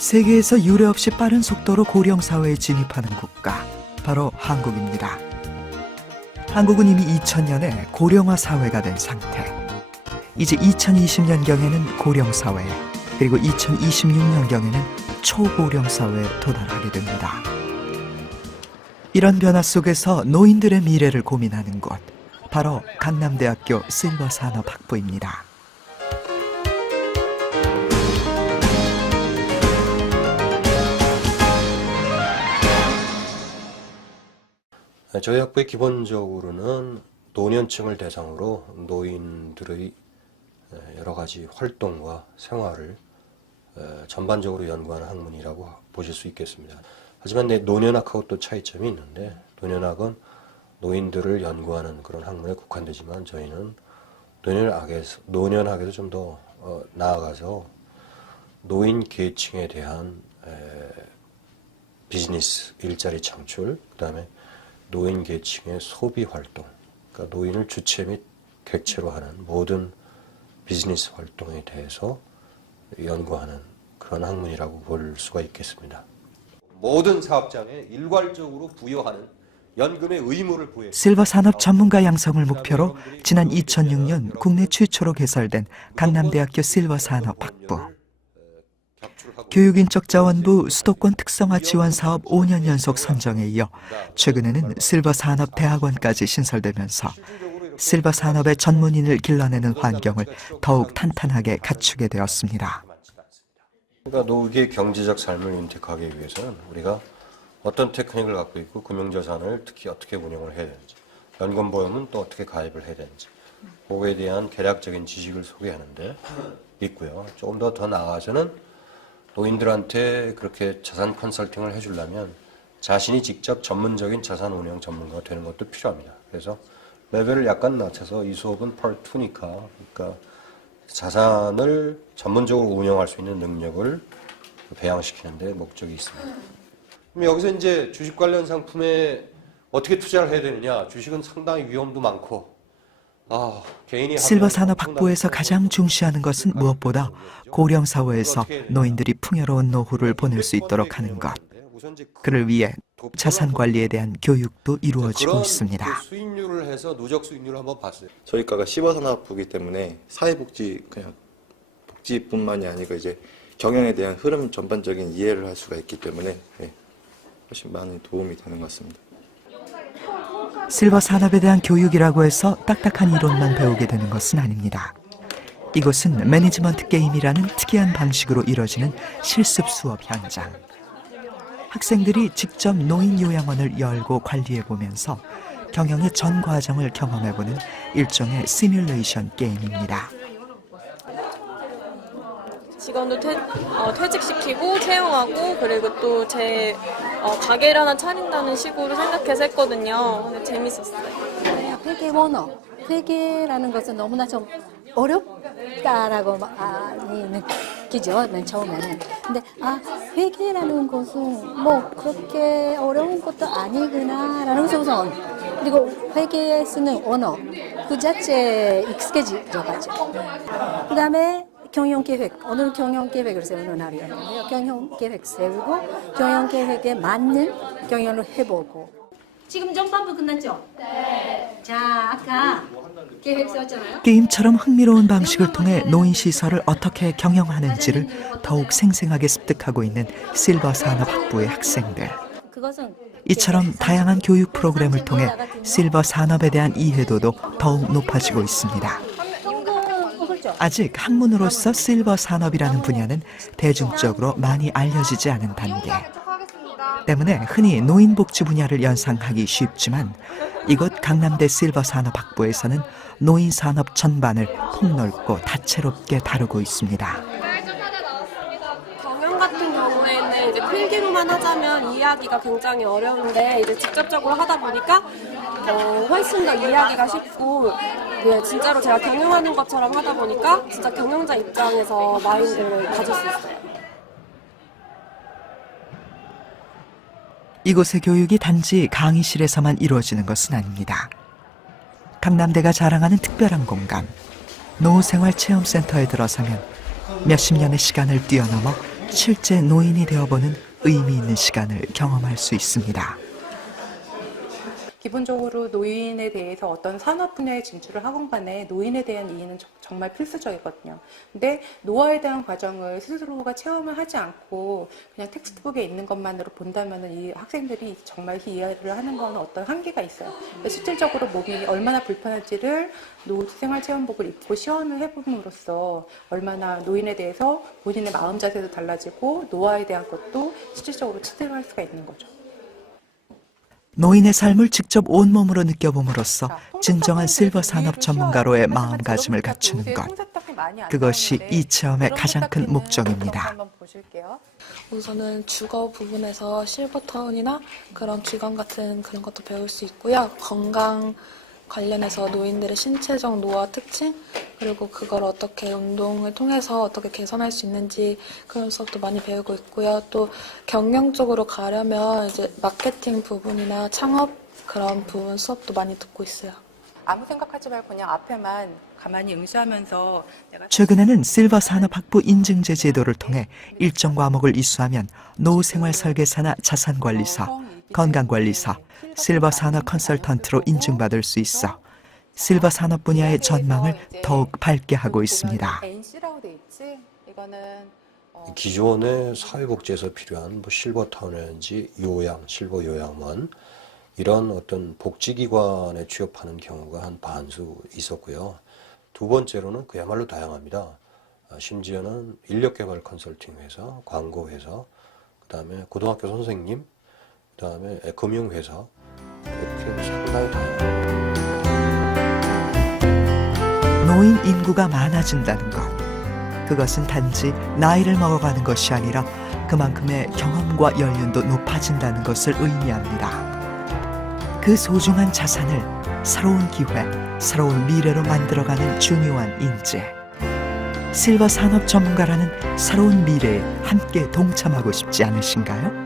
세계에서 유례 없이 빠른 속도로 고령 사회에 진입하는 국가, 바로 한국입니다. 한국은 이미 2000년에 고령화 사회가 된 상태. 이제 2020년경에는 고령 사회, 그리고 2026년경에는 초고령 사회에 도달하게 됩니다. 이런 변화 속에서 노인들의 미래를 고민하는 곳, 바로 강남대학교 실버산업학부입니다. 저희 학부에 기본적으로는 노년층을 대상으로 노인들의 여러 가지 활동과 생활을 전반적으로 연구하는 학문이라고 보실 수 있겠습니다. 하지만 노년학하고 또 차이점이 있는데, 노년학은 노인들을 연구하는 그런 학문에 국한되지만 저희는 노년학에서 좀 더 나아가서 노인 계층에 대한 비즈니스, 일자리 창출, 그 다음에 노인 계층의 소비 활동, 그러니까 노인을 주체 및 객체로 하는 모든 비즈니스 활동에 대해서 연구하는 그런 학문이라고 볼 수가 있겠습니다. 모든 사업장에 일괄적으로 부여하는 연금의 의무를 부여해. 실버산업 전문가 양성을 목표로 지난 2006년 국내 최초로 개설된 강남대학교 실버산업학부. 교육인적 자원부 수도권 특성화 지원 사업 5년 연속 선정에 이어 최근에는 실버산업대학원까지 신설되면서 실버산업의 전문인을 길러내는 환경을 더욱 탄탄하게 갖추게 되었습니다. 그러니까 노후의 경제적 삶을 윤택하기 위해서는 우리가 어떤 테크닉을 갖고 있고 금융자산을 특히 어떻게 운영을 해야 되는지, 연금보험은 또 어떻게 가입을 해야 되는지, 그거에 대한 개략적인 지식을 소개하는데 있고요. 조금 더 나아가서는 노인들한테 그렇게 자산 컨설팅을 해주려면 자신이 직접 전문적인 자산 운영 전문가가 되는 것도 필요합니다. 그래서 레벨을 약간 낮춰서 이 수업은 Part 2니까, 그러니까 자산을 전문적으로 운영할 수 있는 능력을 배양시키는 데 목적이 있습니다. 그럼 여기서 이제 주식 관련 상품에 어떻게 투자를 해야 되느냐? 주식은 상당히 위험도 많고, 실버산업학부에서 가장 중시하는 것은 무엇보다 고령 사회에서 노인들이 풍요로운 노후를 보낼 수 있도록 하는 것. 그를 위해 자산 관리에 대한 교육도 이루어지고 있습니다. 수익률을 해서 누적 수익률을 한번 봤어요. 저희 과가 실버산업부이기 때문에 사회복지, 그냥 복지뿐만이 아니고 이제 경영에 대한 흐름 전반적인 이해를 할 수가 있기 때문에 훨씬 많은 도움이 되는 것 같습니다. 실버 산업에 대한 교육이라고 해서 딱딱한 이론만 배우게 되는 것은 아닙니다. 이곳은 매니지먼트 게임이라는 특이한 방식으로 이뤄지는 실습 수업 현장. 학생들이 직접 노인 요양원을 열고 관리해보면서 경영의 전 과정을 경험해보는 일종의 시뮬레이션 게임입니다. 직원도 퇴직시키고 채용하고, 그리고 또 제 가게를 하나 차린다는 식으로 생각해서 했거든요. 근데 재밌었어요. 회계 원어, 회계라는 것은 너무나 좀 어렵다라고 많이 느끼죠, 맨 처음에는. 근데 회계라는 것은 뭐 그렇게 어려운 것도 아니구나라는 것은, 그리고 회계에 쓰는 언어 그 자체에 익숙해져가지고, 그 다음에 경영계획, 오늘 경영계획을 세우는 날이었는데요. 경영계획 세우고 경영계획에 맞는 경영을 해보고. 지금 전반부 끝났죠? 네. 자, 아까 계획 썼잖아요. 게임처럼 흥미로운 방식을 통해 노인 시설을 어떻게 경영하는지를 더욱 생생하게 습득하고 있는 실버산업학부의 학생들. 이처럼 다양한 교육 프로그램을 통해 실버 산업에 대한 이해도도 더욱 높아지고 있습니다. 아직 학문으로서 실버 산업이라는 분야는 대중적으로 많이 알려지지 않은 단계. 때문에 흔히 노인복지 분야를 연상하기 쉽지만 이곳 강남대 실버산업학부에서는 노인산업 전반을 폭넓고 다채롭게 다루고 있습니다. 경영 같은 경우에는 이제 필기로만 하자면 이해하기가 굉장히 어려운데, 이제 직접적으로 하다 보니까 훨씬 더 이해하기가 쉽고, 진짜로 제가 경영하는 것처럼 하다 보니까 진짜 경영자 입장에서 마인드를 가질 수 있어요. 이곳의 교육이 단지 강의실에서만 이루어지는 것은 아닙니다. 강남대가 자랑하는 특별한 공간, 노후생활체험센터에 들어서면 몇십 년의 시간을 뛰어넘어 실제 노인이 되어보는 의미 있는 시간을 경험할 수 있습니다. 기본적으로 노인에 대해서 어떤 산업 분야에 진출을 하건 간에 노인에 대한 이해는 정말 필수적이거든요. 근데 노화에 대한 과정을 스스로가 체험을 하지 않고 그냥 텍스트북에 있는 것만으로 본다면 이 학생들이 정말 이해를 하는 건 어떤 한계가 있어요. 실질적으로 몸이 얼마나 불편할지를 생활체험복을 입고 시연을 해봄으로써 얼마나 노인에 대해서 본인의 마음 자세도 달라지고 노화에 대한 것도 실질적으로 치료할 수가 있는 거죠. 노인의 삶을 직접 온몸으로 느껴봄으로써 진정한 실버 산업 전문가로의 마음가짐을 갖추는 것. 그것이 이 체험의 가장 큰 목적입니다. 우선은 주거 부분에서 실버타운이나 그런 기관 같은 그런 것도 배울 수 있고요. 건강 관련해서 노인들의 신체적 노화 특징, 그리고 그걸 어떻게 운동을 통해서 어떻게 개선할 수 있는지 그런 수업도 많이 배우고 있고요. 또 경영적으로 가려면 이제 마케팅 부분이나 창업 그런 부분 수업도 많이 듣고 있어요. 아무 생각하지 말고 그냥 앞에만 가만히 응시하면서 최근에는 실버 산업학부 인증제 제도를 통해 일정 과목을 이수하면 노후생활 설계사나 자산관리사, 건강관리사, 실버 산업 컨설턴트로 인증받을 수 있어 실버 산업 분야의 전망을 더욱 밝게 하고 있습니다. NC라고 돼 있지? 이거는 기존의 사회복지에서 필요한 뭐 실버타운이라든지 요양, 실버 요양원 이런 어떤 복지기관에 취업하는 경우가 한 반수 있었고요. 두 번째로는 그야말로 다양합니다. 심지어는 인력개발 컨설팅 회사, 광고 회사, 그다음에 고등학교 선생님, 그다음에 금융회사 이렇게 상당히 다양합니다. 노인 인구가 많아진다는 것. 그것은 단지 나이를 먹어가는 것이 아니라 그만큼의 경험과 연륜도 높아진다는 것을 의미합니다. 그 소중한 자산을 새로운 기회, 새로운 미래로 만들어가는 중요한 인재. 실버 산업 전문가라는 새로운 미래에 함께 동참하고 싶지 않으신가요?